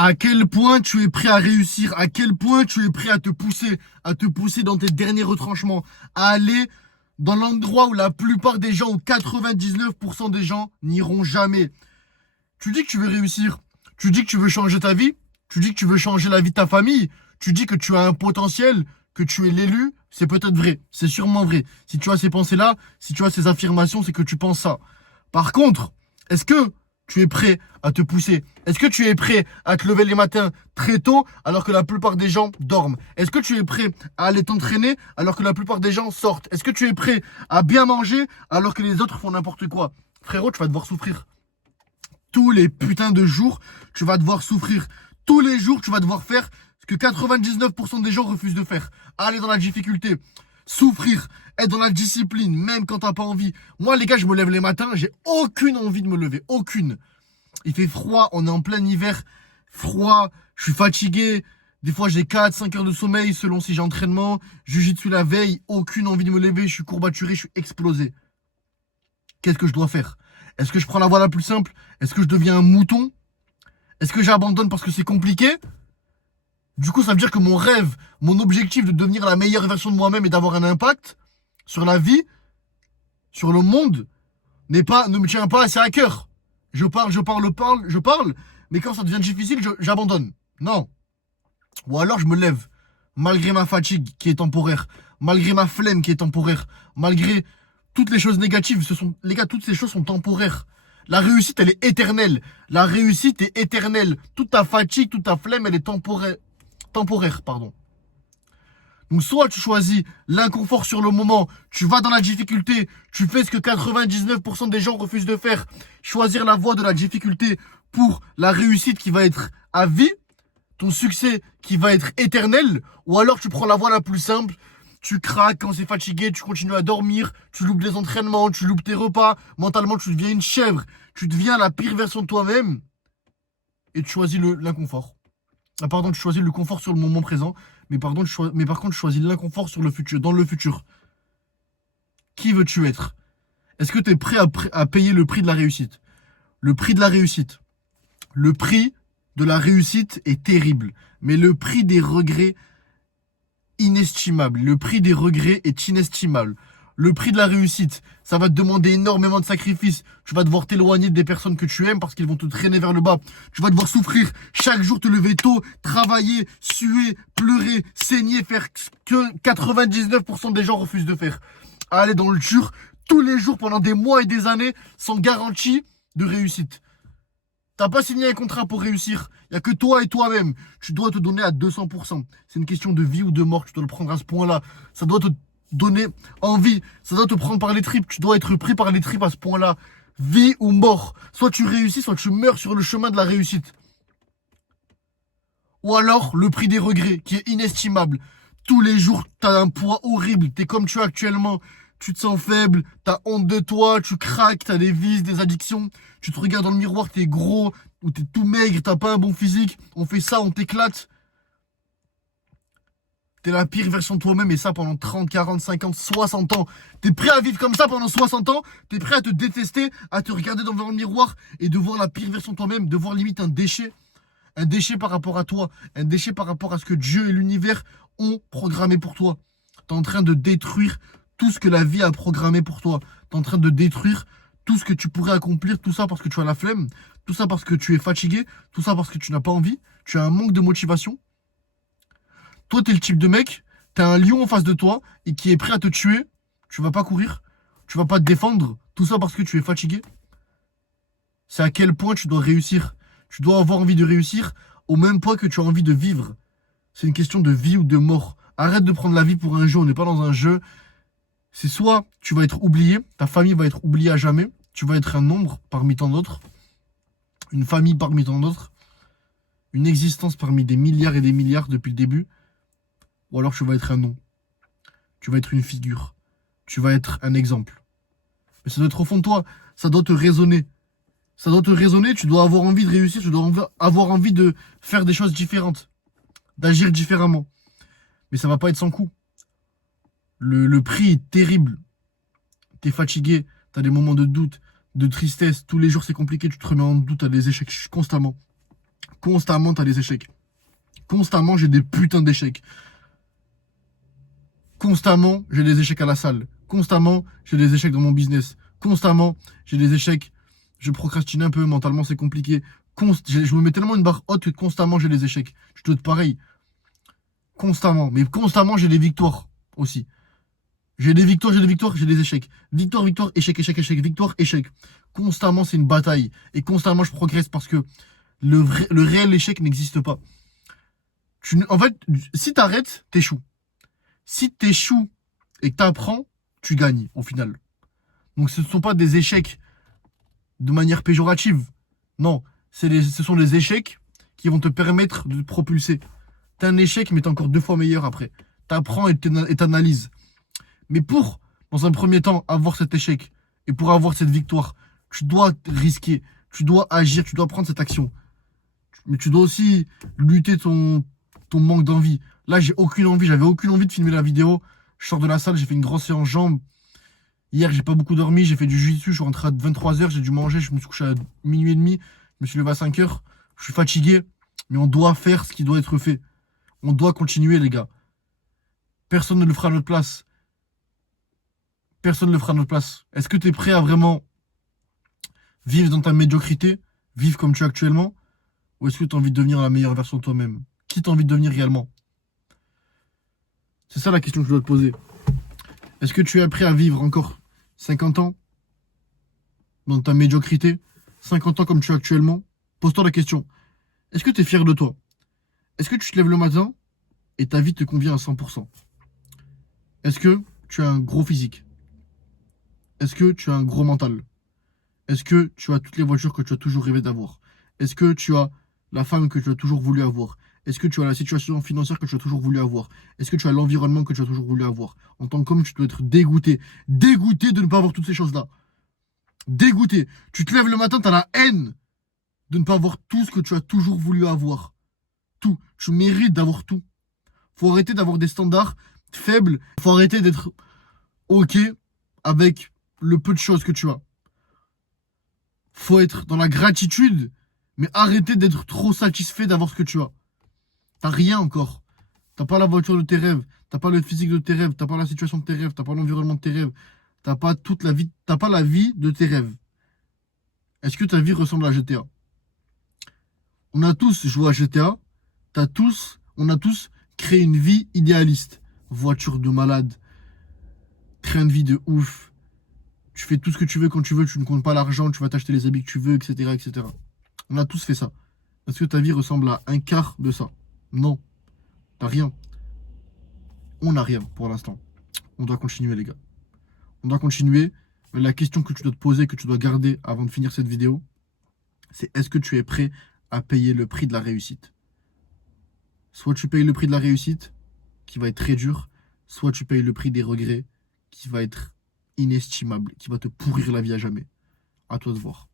À quel point tu es prêt à réussir, à quel point tu es prêt à te pousser dans tes derniers retranchements, à aller dans l'endroit où la plupart des gens, ou 99% des gens, n'iront jamais. Tu dis que tu veux réussir, tu dis que tu veux changer ta vie, tu dis que tu veux changer la vie de ta famille, tu dis que tu as un potentiel, que tu es l'élu, c'est peut-être vrai, c'est sûrement vrai. Si tu as ces pensées-là, si tu as ces affirmations, c'est que tu penses ça. Par contre, est-ce que tu es prêt à te pousser? Est-ce que tu es prêt à te lever les matins très tôt alors que la plupart des gens dorment? Est-ce que tu es prêt à aller t'entraîner alors que la plupart des gens sortent? Est-ce que tu es prêt à bien manger alors que les autres font n'importe quoi? Frérot, tu vas devoir souffrir. Tous les putains de jours, tu vas devoir souffrir. Tous les jours, tu vas devoir faire ce que 99% des gens refusent de faire. Aller dans la difficulté, souffrir, être dans la discipline, même quand t'as pas envie. Moi, les gars, je me lève les matins, j'ai aucune envie de me lever. Aucune. Il fait froid, on est en plein hiver. Froid, je suis fatigué. Des fois, j'ai 4-5 heures de sommeil selon si j'ai entraînement. Jiu-jitsu la veille, aucune envie de me lever. Je suis courbaturé, je suis explosé. Qu'est-ce que je dois faire? Est-ce que je prends la voie la plus simple? Est-ce que je deviens un mouton? Est-ce que j'abandonne parce que c'est compliqué? Du coup, ça veut dire que mon rêve, mon objectif de devenir la meilleure version de moi-même et d'avoir un impact sur la vie, sur le monde, ne me tient pas assez à cœur. Je parle, mais quand ça devient difficile, j'abandonne. Non. Ou alors je me lève, malgré ma fatigue qui est temporaire, malgré ma flemme qui est temporaire, malgré toutes les choses négatives. Les gars, toutes ces choses sont temporaires. La réussite, elle est éternelle. La réussite est éternelle. Toute ta fatigue, toute ta flemme, elle est temporaire. Temporaire, pardon. Donc soit tu choisis l'inconfort sur le moment, tu vas dans la difficulté, tu fais ce que 99% des gens refusent de faire, choisir la voie de la difficulté pour la réussite qui va être à vie, ton succès qui va être éternel, ou alors tu prends la voie la plus simple, tu craques quand c'est fatigué, tu continues à dormir, tu loupes les entraînements, tu loupes tes repas, mentalement tu deviens une chèvre, tu deviens la pire version de toi-même, et tu choisis l'inconfort. Ah pardon, tu choisis le confort sur le moment présent, mais par contre tu choisis l'inconfort sur le futur, dans le futur. Qui veux-tu être? Est-ce que tu es prêt à payer le prix de la réussite? Le prix de la réussite. Le prix de la réussite est terrible, mais le prix des regrets, inestimable. Le prix des regrets est inestimable. Le prix de la réussite, ça va te demander énormément de sacrifices. Tu vas devoir t'éloigner des personnes que tu aimes parce qu'ils vont te traîner vers le bas. Tu vas devoir souffrir chaque jour, te lever tôt, travailler, suer, pleurer, saigner, faire ce que 99% des gens refusent de faire. Aller dans le dur tous les jours pendant des mois et des années sans garantie de réussite. T'as pas signé un contrat pour réussir. Il n'y a que toi et toi-même. Tu dois te donner à 200%. C'est une question de vie ou de mort. Tu dois le prendre à ce point-là. Ça doit te donner envie. Ça doit te prendre par les tripes. Tu dois être pris par les tripes à ce point-là. Vie ou mort. Soit tu réussis, soit tu meurs sur le chemin de la réussite. Ou alors le prix des regrets, qui est inestimable. Tous les jours, t'as un poids horrible. T'es comme tu es actuellement. Tu te sens faible, t'as honte de toi, tu craques, t'as des vices, des addictions. Tu te regardes dans le miroir, t'es gros, ou t'es tout maigre, t'as pas un bon physique. On fait ça, on t'éclate. T'es la pire version de toi-même et ça pendant 30, 40, 50, 60 ans. T'es prêt à vivre comme ça pendant 60 ans? T'es prêt à te détester, à te regarder dans le miroir et de voir la pire version de toi-même, de voir limite un déchet? Un déchet par rapport à toi, un déchet par rapport à ce que Dieu et l'univers ont programmé pour toi. T'es en train de détruire tout ce que la vie a programmé pour toi. T'es en train de détruire tout ce que tu pourrais accomplir, tout ça parce que tu as la flemme, tout ça parce que tu es fatigué, tout ça parce que tu n'as pas envie, tu as un manque de motivation. Toi, t'es le type de mec, t'as un lion en face de toi et qui est prêt à te tuer, tu vas pas courir, tu vas pas te défendre, tout ça parce que tu es fatigué. C'est à quel point tu dois réussir. Tu dois avoir envie de réussir au même point que tu as envie de vivre. C'est une question de vie ou de mort. Arrête de prendre la vie pour un jeu, on n'est pas dans un jeu. C'est soit tu vas être oublié, ta famille va être oubliée à jamais, tu vas être un nombre parmi tant d'autres, une famille parmi tant d'autres, une existence parmi des milliards et des milliards depuis le début, ou alors tu vas être un nom, tu vas être une figure, tu vas être un exemple. Mais ça doit être au fond de toi, ça doit te résonner. Ça doit te résonner, tu dois avoir envie de réussir, tu dois avoir envie de faire des choses différentes, d'agir différemment. Mais ça va pas être sans coup. Le prix est terrible. T'es fatigué, t'as des moments de doute, de tristesse. Tous les jours, c'est compliqué, tu te remets en doute, t'as des échecs constamment. Constamment, t'as des échecs. Constamment, j'ai des putains d'échecs. Constamment, j'ai des échecs à la salle. Constamment, j'ai des échecs dans mon business. Constamment, j'ai des échecs. Je procrastine un peu, mentalement, c'est compliqué. Je me mets tellement une barre haute que constamment, j'ai des échecs. Je te dis pareil. Constamment. Mais constamment, j'ai des victoires aussi. J'ai des victoires, j'ai des échecs. Victoire, victoire, échec, échec, échec, victoire, échec. Constamment, c'est une bataille. Et constamment, je progresse parce que le réel échec n'existe pas. En fait, si t'arrêtes, t'échoues. Si t'échoues et que t'apprends, tu gagnes au final. Donc ce ne sont pas des échecs de manière péjorative. Non, ce sont des échecs qui vont te permettre de te propulser. T'as un échec, mais t'es encore 2 fois meilleur après. T'apprends et t'analyses. Mais pour, dans un premier temps, avoir cet échec et pour avoir cette victoire, tu dois risquer, tu dois agir, tu dois prendre cette action. Mais tu dois aussi lutter ton manque d'envie. Là, j'ai aucune envie, j'avais aucune envie de filmer la vidéo. Je sors de la salle, j'ai fait une grosse séance jambes. Hier, j'ai pas beaucoup dormi, j'ai fait du jiu-jitsu, je suis rentré à 23h, j'ai dû manger, je me suis couché à minuit et demi, je me suis levé à 5h, je suis fatigué, mais on doit faire ce qui doit être fait. On doit continuer, les gars. Personne ne le fera à notre place. Personne ne le fera à notre place. Est-ce que tu es prêt à vraiment vivre dans ta médiocrité, vivre comme tu es actuellement, ou est-ce que tu as envie de devenir la meilleure version de toi-même? Qui t'as envie de devenir réellement? C'est ça la question que je dois te poser. Est-ce que tu es prêt à vivre encore 50 ans dans ta médiocrité, 50 ans comme tu es actuellement? Pose-toi la question. Est-ce que tu es fier de toi? Est-ce que tu te lèves le matin et ta vie te convient à 100%? Est-ce que tu as un gros physique? Est-ce que tu as un gros mental? Est-ce que tu as toutes les voitures que tu as toujours rêvé d'avoir? Est-ce que tu as la femme que tu as toujours voulu avoir? Est-ce que tu as la situation financière que tu as toujours voulu avoir? Est-ce que tu as l'environnement que tu as toujours voulu avoir? En tant qu'homme, tu dois être dégoûté. Dégoûté de ne pas avoir toutes ces choses-là. Dégoûté. Tu te lèves le matin, tu as la haine de ne pas avoir tout ce que tu as toujours voulu avoir. Tout. Tu mérites d'avoir tout. Faut arrêter d'avoir des standards faibles. Faut arrêter d'être OK avec le peu de choses que tu as. Faut être dans la gratitude, mais arrêter d'être trop satisfait d'avoir ce que tu as. T'as rien encore. T'as pas la voiture de tes rêves. T'as pas le physique de tes rêves. T'as pas la situation de tes rêves. T'as pas l'environnement de tes rêves. T'as pas toute la vie. T'as pas la vie de tes rêves. Est-ce que ta vie ressemble à GTA? On a tous joué à GTA. On a tous créé une vie idéaliste. Voiture de malade. Train de vie de ouf. Tu fais tout ce que tu veux quand tu veux. Tu ne comptes pas l'argent. Tu vas t'acheter les habits que tu veux, etc., etc. On a tous fait ça. Est-ce que ta vie ressemble à un quart de ça? Non. T'as rien. On n'a rien pour l'instant. On doit continuer, les gars. On doit continuer. Mais la question que tu dois te poser, que tu dois garder avant de finir cette vidéo, c'est est-ce que tu es prêt à payer le prix de la réussite? Soit tu payes le prix de la réussite, qui va être très dur, soit tu payes le prix des regrets, qui va être inestimable, qui va te pourrir la vie à jamais. À toi de voir.